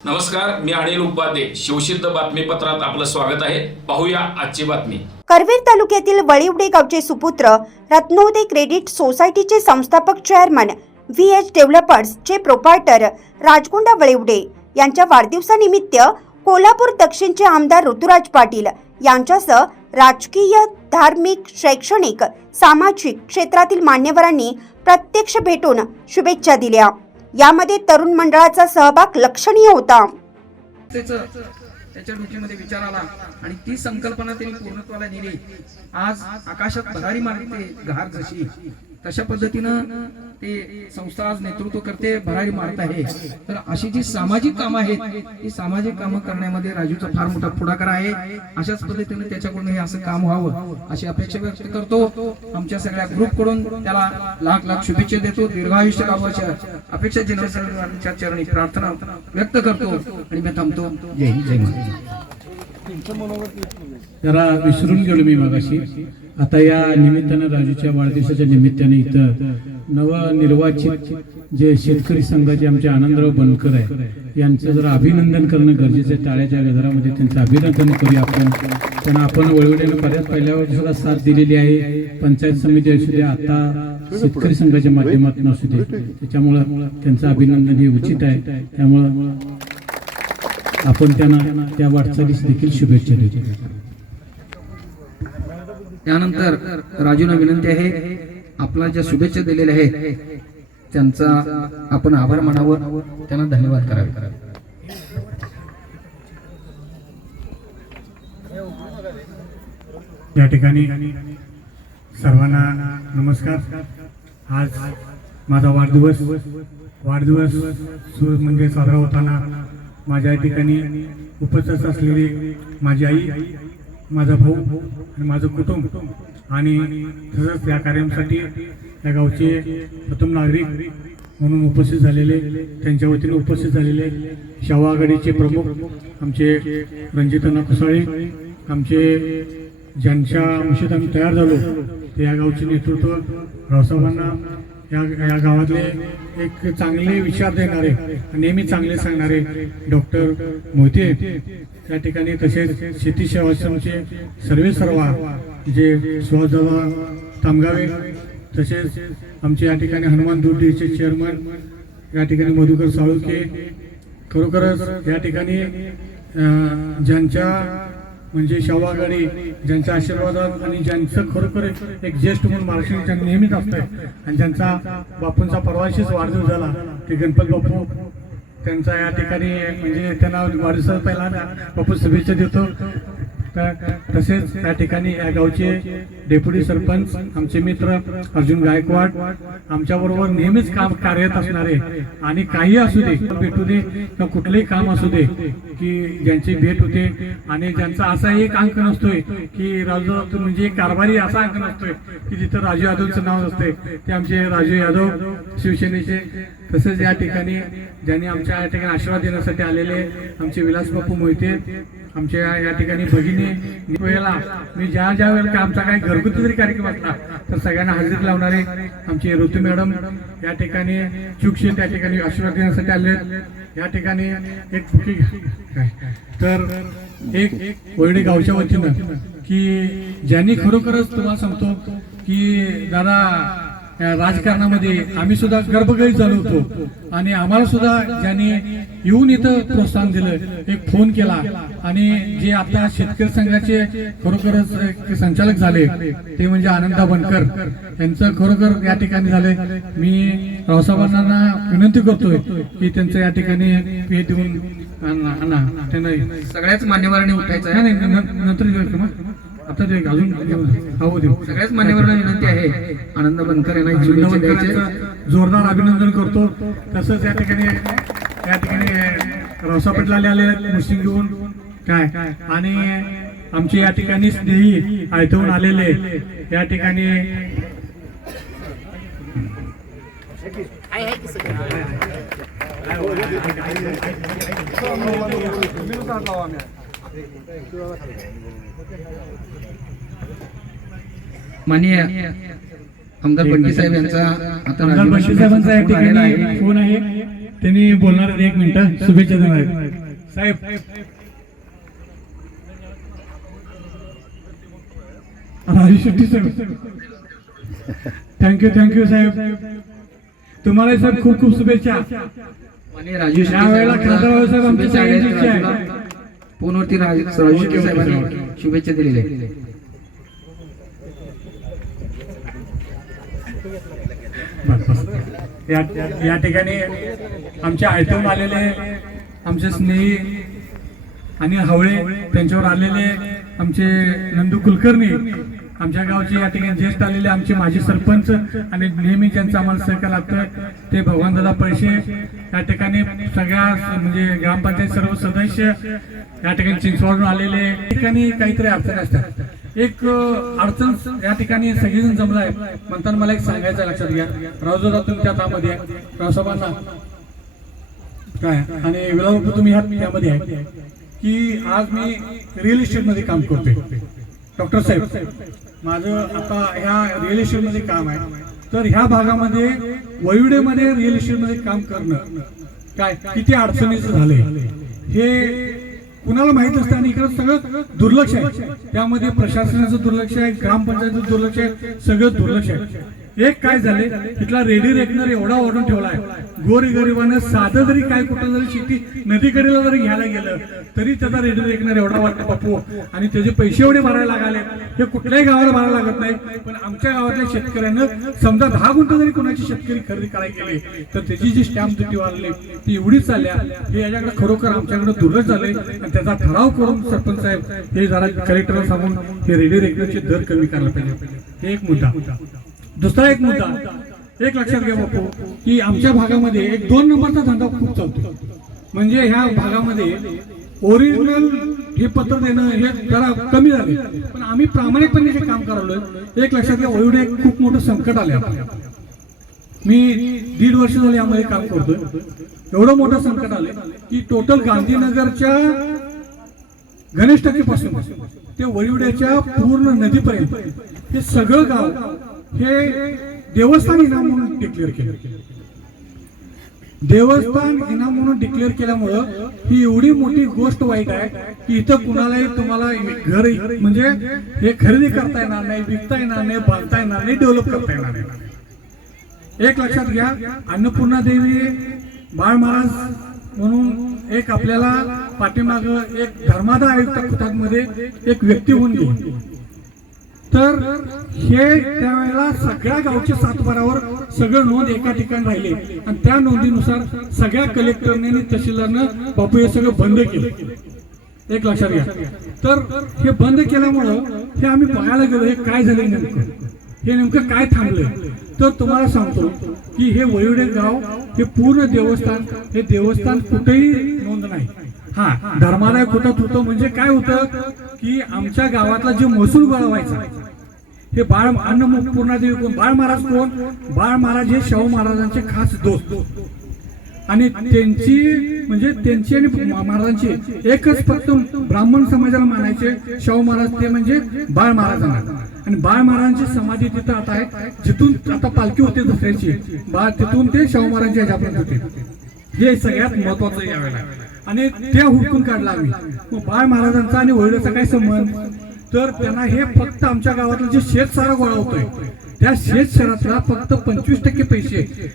नमस्कार मी अनिल उपाध्ये. शिवसिद्ध बातमीपत्रात आपलं स्वागत आहे. पाहूया आजची बातमी. करवीर तालुक्यातील वळिवडे गावचे सुपुत्र रत्नोदय क्रेडिट सोसायटीचे संस्थापक चेअरमन व्ही एच डेव्हलपर्स चे प्रोपायटर राजकुंडा वळिवडे यांच्या वाढदिवसानिमित्त कोल्हापूर दक्षिणचे आमदार ऋतुराज पाटील यांच्यासह राजकीय धार्मिक शैक्षणिक सामाजिक क्षेत्रातील मान्यवरांनी प्रत्यक्ष भेटून शुभेच्छा दिल्या. यामध्ये तरुण मंडळाचा सहभाग लक्षणीय होता. त्याच्या डोक्यामध्ये विचार आला आणि ती संकल्पना त्यांनी पूर्णत्वाला नेली आज आकाशात भरारी मारते घार जशी. तशा पद्धतीनं ते संस्था आज नेतृत्व करते भरारी मारत आहे? तर अशी जी सामाजिक कामं आहेत ती सामाजिक कामं करण्यामध्ये राजूचा फार मोठा पुढाकार आहे. अशाच पद्धतीने त्याच्याकडून हे असं काम व्हावं अशी अपेक्षा व्यक्त करतो. आमच्या सगळ्या ग्रुपकडून त्याला लाख लाख शुभेच्छा देतो. दीर्घायुष्य लाभाच्या अपेक्षा जनरल चरणी प्रार्थना व्यक्त करतो आणि मी थांबतो. जय हिंद जय महाराज. जरा विसरून गेलो मी मगाशी. आता या निमित्तानं राजूच्या वाढदिवसाच्या निमित्ताने इथं नवनिर्वाचित जे शेतकरी संघाचे आमचे आनंदराव बनकर आहे यांचं जरा अभिनंदन करणं गरजेचं आहे. टाळ्याच्या गजरामध्ये त्यांचं अभिनंदन करूया आपण. त्यांना आपण वळवलेलं बऱ्याच पहिल्यावर सुद्धा साथ दिलेली आहे. पंचायत समिती असू दे आता शेतकरी संघाच्या माध्यमातून असू दे. त्याच्यामुळं त्यांचं अभिनंदन हे उचित आहे. त्यामुळं आपण त्यांना त्या वाटचालीस देखील शुभेच्छा देतो. त्यानंतर राजूला विनंती आहे आपला ज्या शुभेच्छा दिलेल्या आहेत त्यांचा आपण आभार मानावं. त्यांना धन्यवाद करावे. या ठिकाणी सर्वांना नमस्कार. आज माझा वाढदिवस वाढदिवस सु म्हणजे साजरा होताना माझ्या या ठिकाणी उपस्थित असलेली माझी आई माझा भाऊ आणि माझं कुटुंब आणि तसंच या कार्यासाठी या गावचे प्रथम नागरिक म्हणून उपस्थित झालेले त्यांच्या वतीने उपस्थित झालेले शाहू आघाडीचे प्रमुख आमचे रणजितना कुसाळे आमचे ज्यांच्या अंशात आम्ही तयार झालो ते या गावचे नेतृत्व रावसाहेबांना या या गावातले एक चांगले विचार देणारे नेहमी चांगले सांगणारे डॉक्टर मोहिते त्या ठिकाणी तसेच शेती सेवाश्रमचे सर्वे सर्वा जे सुहासदादा तामगावे तसेच आमचे या ठिकाणी हनुमान दुर्डीचे चेअरमन या ठिकाणी मधुकर साळुके खरोखरच या ठिकाणी ज्यांच्या म्हणजे शाहू ज्यांच्या आशीर्वादात आणि ज्यांचं खरोखर एक ज्येष्ठ म्हणून महाराष्ट्र नेहमीच असतंय. आणि ज्यांचा बापूंचा परवाशीच वाढदिवस झाला ते गणपत बापू. त्यांचा या ठिकाणी म्हणजे त्यांना वाढदिवसाला पहिला बापू शुभेच्छा देतो. तसेच त्या ठिकाणी या गावचे डेप्युटी सरपंच आमचे मित्र अर्जुन गायकवाड आमच्या बरोबर नेहमीच काम कार्यरत असणारे आणि काही असू दे भेटू दे किंवा कुठलंही काम असू दे की ज्यांची भेट होते आणि ज्यांचा असा एक अंक नसतोय की राजू म्हणजे कारभारी असा अंक नसतोय की जिथं राजू यादवचं नाव असते ते आमचे राजू यादव शिवसेनेचे. तसेच या ठिकाणी ज्यांनी आमच्या या ठिकाणी आशीर्वाद देण्यासाठी आलेले आमचे विलास बापू मोहिते आमच्या या- ठिकाणी भगिनी वेळेला मी ज्या ज्या वेळेला का आमचा काही घरगुती जरी कार्यक्रम असला तर सगळ्यांना हजेरी लावणारे आमचे ऋतू मॅडम या ठिकाणी चुकशी त्या ठिकाणी आशीर्वाद देण्यासाठी आले या ठिकाणी एक तर एक वैडे गावच्या वतीनं की ज्यांनी खरोखरच तुम्हाला सांगतो की दादा राजकारणामध्ये आम्ही सुद्धा गर्भगळीत झालो होतो. आणि आम्हाला सुद्धा ज्यांनी येऊन इथं प्रोत्साहन दिलं एक फोन केला. आणि जे आता शेतकरी संघाचे खरोखरच संचालक झाले ते म्हणजे आनंदा बनकर. यांचं खरोखर या ठिकाणी झाले. मी रावसाहेबांना विनंती करतोय की त्यांचं या ठिकाणी हे देऊन आणा- आणा. त्यांना सगळ्याच मान्यवरांनी उठायचं नंतर? आता ते अजून हो देऊ सगळ्याच मान्यवरांना विनंती आहे. आनंद बनकर यांना शुभेच्छा द्यायचे. जोरदार अभिनंदन करतो. तसंच या ठिकाणी या ठिकाणी रावसा पाटील आले मुस्लिम घेऊन. काय? आणि आमचे या ठिकाणी स्नेही आयतवून आलेले या ठिकाणी माननीय आमदार बंटी साहेब यांचा आता बंटी साहेबांचा या ठिकाणी. फोन आहे. त्यांनी बोलणार आहेत एक मिनिट. शुभेच्छा देणार आहेत. साहेब. थँक्यू थँक्यू साहेब. तुम्हाला साहेब. खूप खूप शुभेच्छा. राजू वेळेला खासदार साहेब आमच्या शुभेच्छा आहेत. सगळ्यांची इच्छा आहे. फोनवरती राजू साहेबांनी शुभेच्छा दिलेल्या आहेत. या या ठिकाणी आमच्या आयटम आलेले आमचे स्नेही आणि हवळे त्यांच्यावर आलेले आमचे नंदू कुलकर्णी आमच्या गावचे या ठिकाणी ज्येष्ठ आलेले आमचे माजी सरपंच आणि नेहमी ज्यांचं आम्हाला सहकार्य लागतं ते भगवानदादा पैसे या ठिकाणी सगळ्या म्हणजे ग्रामपंचायत सर्व सदस्य या ठिकाणी चिंचवडून आलेले ठिकाणी काहीतरी अडचण असतात. एक अडचण या ठिकाणी सगळेजण जमलाय म्हणताना मला एक सांगायचं लक्षात घ्या. रावजोदा तुम्ही त्या त्यामध्ये रावसाहेबांना काय? आणि विलासबाबू तुम्ही ह्या त्यामध्ये आहे. की आज मी रिअल इस्टेटमध्ये काम करतोय. डॉक्टर साहेब माझं आता ह्या रिअल इस्टेटमध्ये काम आहे. तर ह्या भागामध्ये वयुडेमध्ये रिअल इस्टेटमध्ये काम करणं काय किती अडचणीचं झालंय हे कुणाला माहीत असतं आणि इकडं सगळं दुर्लक्ष आहे. त्यामध्ये प्रशासनाचं दुर्लक्ष आहे ग्रामपंचायतीचं दुर्लक्ष आहे सगळं दुर्लक्ष आहे. एक काय झाले? इथला रेडी रेकनर एवढा ओढून ठेवला आहे गोरी गरिबानं साधं जरी काय कुठं जरी शेती नदीकडेला जरी घ्यायला गेलं तरी त्याचा रेडी रेकनर एवढा वाटतो बापू. आणि त्याचे पैसे एवढे भरायला लागले. हे कुठल्याही गावाला भरायला लागत नाही पण आमच्या गावातल्या शेतकऱ्यानं समजा दहा गुंठ जरी कोणाची शेतकरी खरेदी करायला गेली तर त्याची जी स्टॅम्प ड्युटी वाढली ती एवढीच चालल्या हे याच्याकडे खरोखर आमच्याकडे दुर्लक्ष झाले. आणि त्याचा ठराव करून सरपंच साहेब हे जरा कलेक्टरला सांगून हे रेडी रेकनरचे दर कमी करायला पाहिजे. हे एक मुद्दा. दुसरा एक मुद्दा. एक लक्षात घ्या बापू की आमच्या भागामध्ये एक दोन नंबरचा धंदा खूप चालतो म्हणजे ह्या भागामध्ये ओरिजिनल हे पत्र देणं हे जरा कमी झाले पण आम्ही प्रामाणिकपणे जे काम करावलं एक लक्षात घ्या एवढे एक खूप मोठं संकट आले आपल्याला. मी दीड वर्ष झाले यामध्ये काम करतोय. एवढं मोठं संकट आलं की टोटल गांधीनगरच्या गणेश टाकीपासून ते वळिवड्याच्या पूर्ण नदीपर्यंत हे सगळं गाव हे देवस्थान इनाम म्हणून डिक्लेअर केलं. देवस्थान इनाम म्हणून डिक्लेअर केल्यामुळं ही एवढी मोठी गोष्ट वाईट आहे की इथं कुणालाही तुम्हाला घर म्हणजे हे खरेदी करता येणार नाही विकता येणार नाही बांधता येणार नाही डेव्हलप करता येणार नाही. एक लक्षात घ्या अन्नपूर्णा देवी बाळ महाराज म्हणून एक आपल्याला पाठीमाग एक धर्मादा आयुक्त खुतामध्ये एक व्यक्ती होऊन घेऊन तर हे त्यावेळेला सगळ्या गावच्या सातबारावर सगळं नोंद एका ठिकाणी राहिले. आणि त्या नोंदीनुसार सगळ्या कलेक्टरने आणि तहसीलदारनं बापू हे सगळं बंद केलं. एक लक्षात घ्या. तर हे बंद केल्यामुळं हे आम्ही बघायला गेलो हे काय झालं नेमकं? हे नेमकं काय थांबलं तर तुम्हाला सांगतो की हे वयुडे गाव हे पूर्ण देवस्थान हे देवस्थान कुठेही नोंद नाही. हा धर्मालय कुठं होतं म्हणजे काय होतं? की आमच्या गावातला जे महसूल गोळा व्हायचा हे बाळ अन्नपूर्णादेवी कोण? बाळ महाराज कोण? बाळ महाराज हे शाहू महाराजांचे खास दोस्त. आणि त्यांची म्हणजे त्यांची आणि महाराजांची एकच फक्त ब्राह्मण समाजाला मानायचे शाहू महाराज ते म्हणजे बाळ महाराजांना. आणि बाळ महाराजांची समाधी तिथं आता आहे जिथून आता पालखी होते दुसऱ्याची. बाळ तिथून ते शाहू महाराजांच्या ह्याच्यापर्यंत होते. हे सगळ्यात महत्वाचं यावेळेला. आणि त्या हुडकून काढला आम्ही. मग बाळ महाराजांचा आणि वडिलांचा काय संबंध? तर त्यांना हे फक्त आमच्या गावातलं जे शेत सारा गोळा होतोय त्या शेत शहरातला फक्त पंचवीस टक्के पैसे.